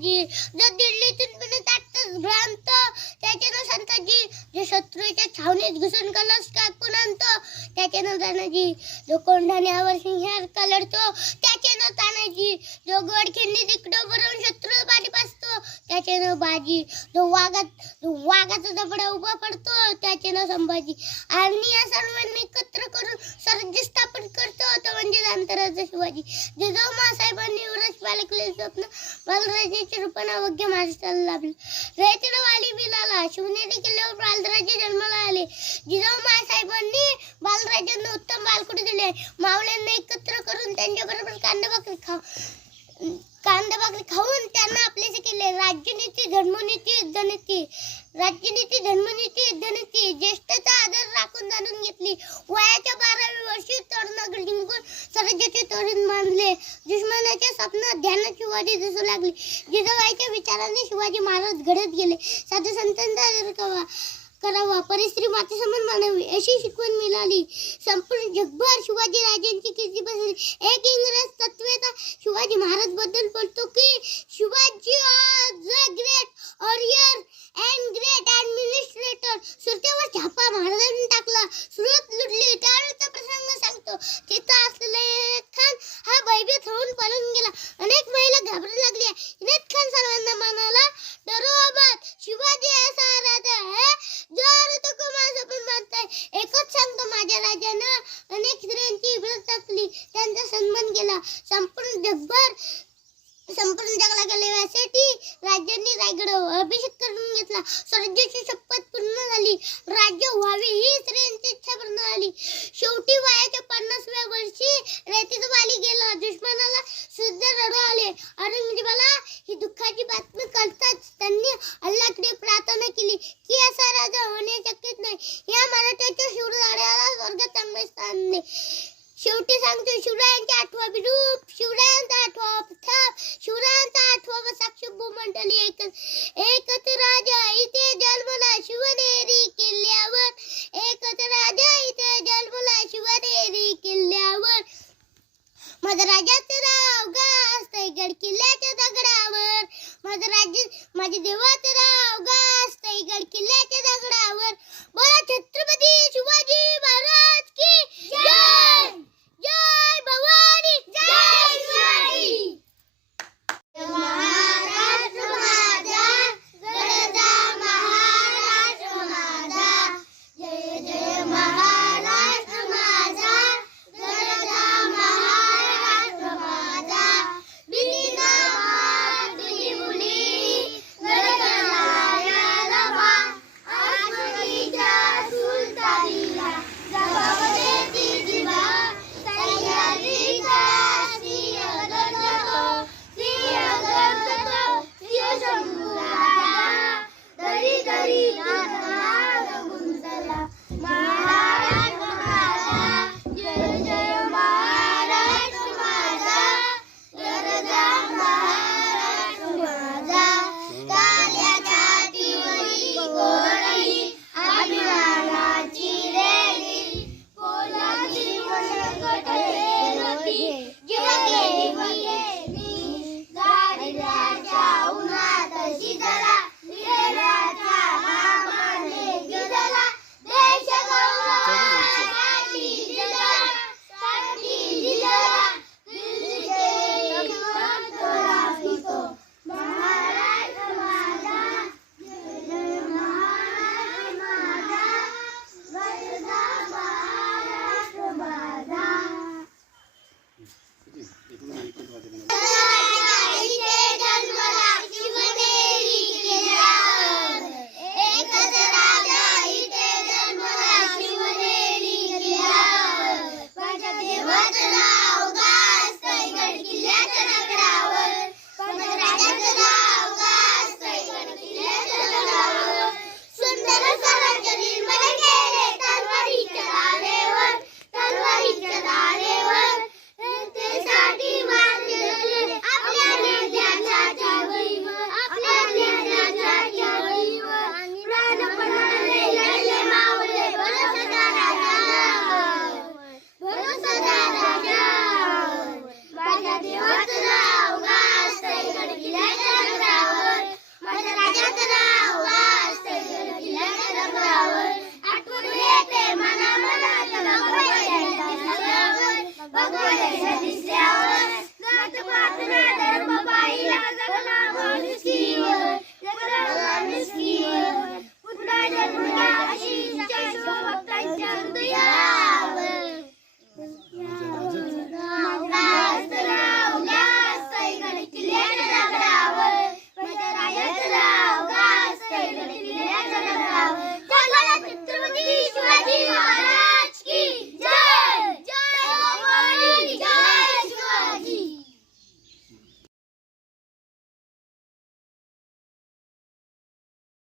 तानाजी, जो दिल्लीतून पुणे ताटत भ्रांत, त्याच्यानं संताजी, जो शत्रूच्या छावणीत घुसून कलश कापून आणतो, त्याच्यानं तानाजी, जो कोंढाण्यावर सिंहासारखा लढतो, त्याच्यानं तानाजी, जो गडखिंडी तिकडं भरून शत्रू पाठी पाचतो, त्याच्यानं बाजी, जो वाघाचा जबडा उभा पडतो, त्याच्यानं संभाजी. आणि या सर्वांनी एकत्र करून स्वराज्य स्थापन करतो, तो म्हणजे अंतराचा शिवाजी. जिजाऊ मासाहेबांनी उरस बाळगले स्वप्न बालराजाच्या रूपाने अवघ्या महाराष्ट्राला लाभलं. रयतेला वाली बिलाला, शिवनेरी किल्ल्यावर बालराजे जन्माला आले. जिजाऊ मासाहेबांनी बालराजांना उत्तम बालकुटी दिले. मावळ्यांना एकत्र करून त्यांच्याबरोबर कांदा भाकरी खाऊन त्यांना आपलेसे केले. राज्यनीती, धर्मनीती, युद्धनीती, राज्यनीती, धर्मनीती, युद्धनीती, ज्येष्ठाचा आदर राखून जाणून घेतली. वयाच्या 12व्या वर्षी तरुणाकडे जिंकून स्वराज्याचे तोरण बांधले. दुश्मनाच्या स्वप्नात ध्यानात शिवाजी दिसू लागले. जिजाबाईच्या विचाराने शिवाजी महाराज घडत गेले. साधू संतांचा आदर करावा, परिस्त्री मातेसमान मानावी अशी शिकवण मिळाली. संपूर्ण जगभर शिवाजी राजांची कीर्ती पसरली. एक इंग्रज तत्वेचा शिवाजी महाराज बद्दल बोलतो की Shivaji the great warrior and great administrator. सुरतेवर छापा महाराजांनी टाकला, सुरत लुटली. त्यावेळेचा प्रसंग सांगतो. तिथं असलेला खान हा भयभीत होऊन पळून गेला. अनेक महिला घाबरू लागल्या. इनायत खान सर्वांना म्हणाला, डरो आबाद, शिवाजी असा राजा है जर तुको माझं पण मानताय. एकच सांगतो, माझ्या राजानं अनेक स्त्रियांची इज्जत टाकली, त्यांचा सन्मान केला. संपूर्ण जगाला गेल्यासाठी राज्यांनी रायगडावर अभिषेक करून घेतला. स्वराज्याची शपथ पूर्ण झाली. राज्य व्हावे ही स्त्रियांची इच्छा पूर्ण झाली. शेवटी वयाच्या 50व्या वर्षी रयतेचा वाली गेला. दुश्मनाला सुद्धा रडू आले. औरंगजेबाला ही दुःखाची बातमी कळताच त्यांनी अल्लाहकडे प्रार्थना केली की असा राजा होणे शक्यच नाही. या मराठ्याच्या शिवरायाला स्वर्गात चांगले स्थान दे. शेवटी सांगतो, शिवरायांचे 8वे रूप, शिवरायांचा 8वा प्रताप, शिवरायांचा 8वा साक्ष भूमंडली एकच राजा इथे जन्मला शिवनेरी किल्ल्यावर. एकच राजा इथे जन्मला शिवनेरी किल्ल्यावर. माझा राजा